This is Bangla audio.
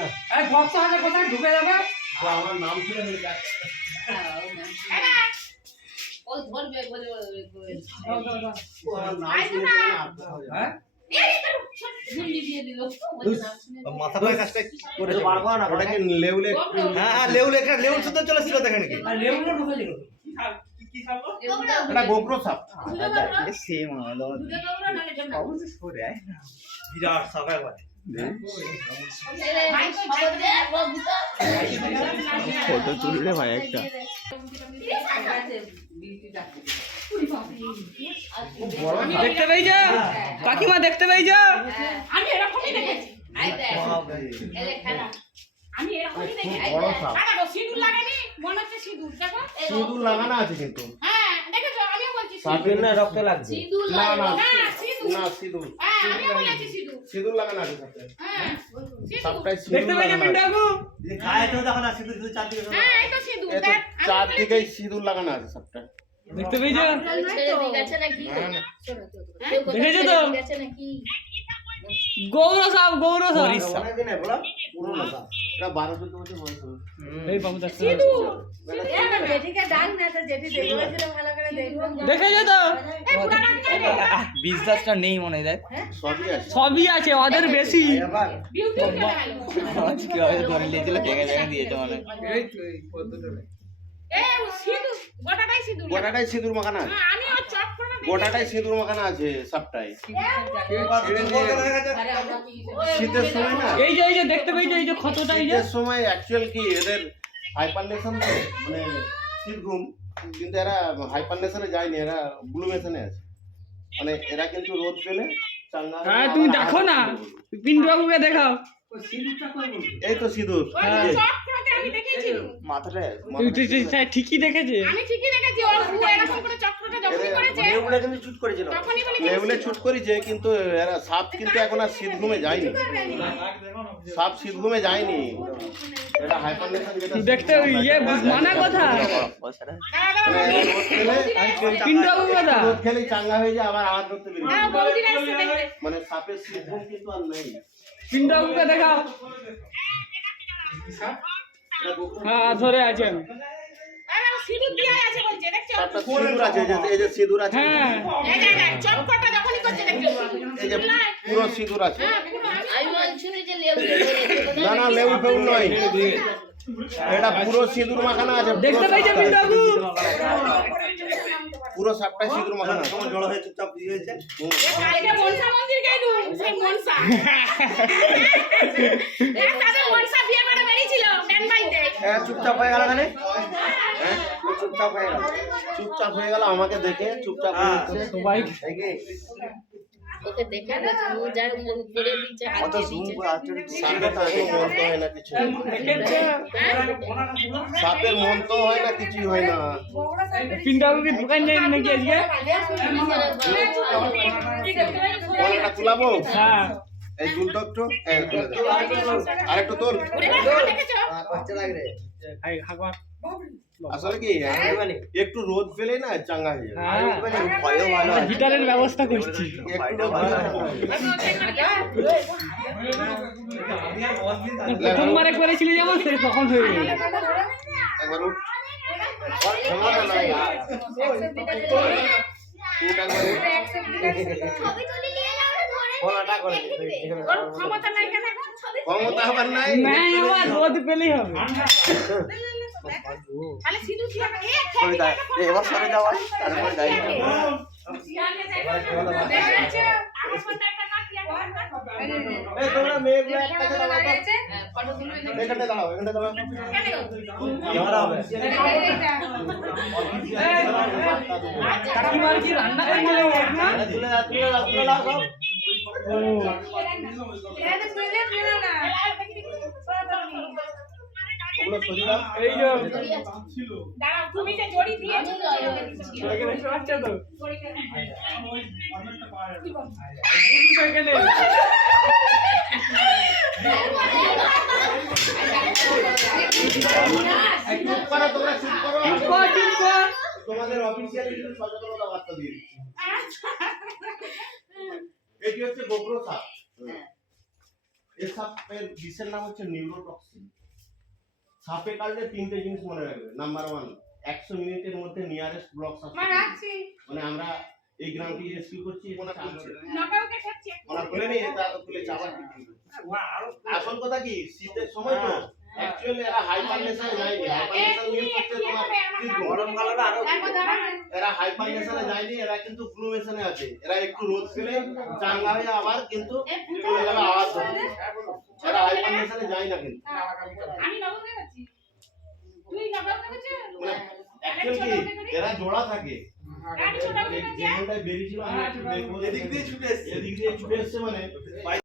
না। এই বক্স হাতে কোথায় ঢুকে যাবে? আমার নাম শুনে হয়ে যাচ্ছে। ও ধরবে বলে দাও দাও দাও। আমার নাম শুনে হ্যাঁ গুলি দিয়ে দিল মাথা পায়ে কাজটা করে পারবো না। ওটা কি লেউলে? হ্যাঁ হ্যাঁ লেউল একটা লেউল শুদ্ধ চলেছিল দেখেন কি আর লেবুটা ঢুকে দিল। কি খাবো? এটা গোপ্রো সাপ। সেম হলো বিরাট সাফাই করে ফটো তুললে ভাই একটা দেখতে পেয়েছ কাকিমা দেখতে পেয়েছ আমি এরকমই দেখেছি আমি এরকমই দেখেছি বড় সাপ। সিঁদুর লাগেনি মনে হচ্ছে সিঁদুর দেখো সিঁদুর লাগানো আছে কিন্তু। হ্যাঁ দেখেছো আমিও বলছি সাপের না রক্ত লাগছে। সিঁদুর না না না সিঁদুর না সিঁদুর। হ্যাঁ আমিও বলেছি সিঁদুর সিঁদুর লাগানো আছে সাপে। হ্যাঁ সাপটাই দেখতে সিঁদুর পেয়েছ লাগানো আছে। পিন্টাকু যে খায় তো দেখো না শুধু শুধু চারদিকে হ্যাঁ এই তো সিঁদুর এ তো দেখ চারদিকেই সিঁদুর লাগানো আছে সাপটা। দেখতে পেয়েছ ছেড়ে দিয়ে গেছে নাকি না না দেখেছো তো? ছেড়ে দিয়ে গেছে নাকি গৌরসাপ অনেকদিনে বলো পুরনো সাপ। এটা 12-14 বছর বয়স হবে। এই বাবু দেখতে সিঁদুর জেঠিকে ডাক না তো জেঠি দেখবে ছিল ভালো করে দেখবে দেখেছো তো এই পুরাটা নাই রে বিজনেসটা নেই মনে হয় দেখ সবই আছে। সবই আছে ওদের বেশি বিউটি চলে গেল কিভাবে ধরে নিয়েছিল দেখে দেখে দিয়েছে মনে এই তো এই পদ্মটা এই সিঁদুর গোটাটাই সিঁদুর গোটাটাই সিঁদুর মাখানো আছে। হ্যাঁ আমি ও চট করে দেখি গোটাটাই সিঁদুর মাখানো আছে সাপটাই। আরে আমরা কি শীতের সময় না, এই যে দেখতে পেয়েছো এই যে ক্ষতটা এই যে শীতের সময় অ্যাকচুয়াল কি এদের হাইপারনেশন তো মানে শীত ঘুম, কিন্তু এরা হাইপারনেশনে যায়নি, এরা ব্লু মেশনে আছে। মানে এরা কিন্তু রোদ পেলে চাঙ্গা হয়ে হ্যাঁ আবার তুমি হাত দেখো না ধরে বলবে। পিন্টু বাবুকে দেখাও ওই সিঁদুরটা কই বলবি? এই তো সিঁদুর। ওই এই যে, চট করে আমি দেখেছি মাথাটা ঠিকই দেখেছে আমি ঠিকই দেখেছি ও এরকম করে চক্রটা যখনই করেছে লেউলে কিন্তু চুট করেছিল তখনই বলি লেবুলে ছুট করেছে, কিন্তু এরা সাপ কিন্তু এখন আর শীত ঘুমে যায়নি। সাপ শীত ঘুমে যায়নি, এটা হাইপারনেশন যেটা দেখতে ইয়ে মানা কথা মানে রোদ খেলে পিন্টু বাবু কথা রোদ খেলেই চাঙ্গা হয়ে যায়, আবার আওয়াজ করতে বেরিয়ে হ্যাঁ যায়। বৌদিরা এসে দেখবে মানে সাপের শীত ঘুম কিন্তু আর নেই। পিন্টু বাবুকে দেখাও এটা গোকুল হ্যাঁ ধরে আছে আমি আরে ও সিঁদুর দিয়া আছে বলছে দেখছো সাপটা সিঁদুর আছে, এই যে সিঁদুর আছে, হ্যাঁ এই যে চক্রটা যখনই করছে দেখছো এই যে পুরো সিঁদুর আছে। হ্যাঁ পুরো আমি বলছি যে লেবু না না লেবু ফেবু নয়, এটা পুরো সিঁদুর মাখানো আছে। পুরো দেখতে পেয়েছো সাপটাই। পিন্টু বাবু পুরো সাপটাই সিঁদুর মাখানো আছে। কেমন জড়ো হয়ে চুপচাপ দিয়ে হয়েছে কালকে মনসা মন্দির গেলু সেই মনসা তাদের মনসা বিয়ে করে বেরিয়েছিল বেনবাইতে হ্যাঁ চুপচাপ হয়ে গেল খানে হ্যাঁ চুপচাপ হয়ে গেল চুপচাপ হয়ে গেল, আমাকে দেখে চুপচাপ হয়ে গেছে। সবাই ওকে দেখে না ও যা মন করে দিচ্ছে হাত কত জুম করে আসছে সাপের তো এখন মন তো হয় না কিছু, সাপের মন তো হয় না, কিছুই হয় না। পিন্টু বাবু কি দোকান যাই নাকি আজকে গলাটা তুলাবো, হ্যাঁ এই চুলটা একটু তুলে দে। আর একটু তোল। দেখেছো এই হাগবার আসলে কি একটু রোদ পেলেই না চাঙ্গা হয়ে যাবে। হ্যাঁ ভয়ও ভালো আছে হিটারের ব্যবস্থা করছি একটু রোদ পেলে প্রথমবারে করেছিলি যেমন সে তখন হয়ে গেল একবার উঠ। ক্ষমতা নাই আর। উঠ একবার উঠ। ফোনটা করে ওর ক্ষমতা নাই কেন এখন ক্ষমতা আবার নাই। নাই আবার রোদ পেলেই হবে তাহলে সিঁদুর দিয়া সরে দাও এবার সরে যাও তারপরে যাই এই তোমরা মেয়েগুলো একটাকে দাঁড়াও তো। ফটো তুলে এখানটায় দাঁড়াও, এখানটায় দাঁড়াও। এবার হবে কাকিমার কি রান্না করছিল না তুলে দাও তুলে দাও তুলে দাও সব ওগুলো সরিয়ে দাও। এই যে দাঁড়াও তুমি যে জড়ি দিয়েছো ছেলেকে দেখতে পাচ্ছ তো সেকেন্ডে এই চুপ করো, তোমরা চুপ করো। চুপ কর তোমাদের অফিসিয়াল সচেতনতা বার্তা দিয়ে দিচ্ছি। এটি হচ্ছে গোপ্রো সাপ। এই সাপের বিষের নাম হচ্ছে নিউরোটক্সিন। সাপে কাটলে 3টে জিনিস মনে রাখবে। নাম্বার 1, 100 মিনিটের মধ্যে নিয়ারেস্ট ব্লক সাপ। মা রাখছি মানে আমরা এই গ্রামটি রেস্কিউ করছি, ওনা করছে নকাউকে খাচ্ছি ওনা খুলে নিয়ে এটা খুলে চাবা। আসল কথা কি, শীতের সময় তো অ্যাকচুয়ালি এরা হাইপারনেশনে যায়নি। হাইপারনেশন মিন্স হচ্ছে তোমার গরমকালে আরো একবার দাঁড়ান এরা হাইপারনেশনে যায়নি, এরা কিন্তু ফ্লুমেশনে আছে। এরা একটু রোদ পেলে চাঙ্গা হয়ে আবার কিন্তু চলে যাবে আওয়াজ হবে। এরা হাইপারনেশনে যায় না কিন্তু। আমি নকাউকে খাচ্ছি তুই নকাউকে খাচ্ছিস মানে অ্যাকচুয়ালি কি এরা জোড়া থাকে। গাড়ি ছোট করে যেখানটায় বেরিয়েছিল আমি একটু বের করে এদিক দিয়ে ছুটে এসছে। এদিক দিয়ে ছুটে এসছে মানে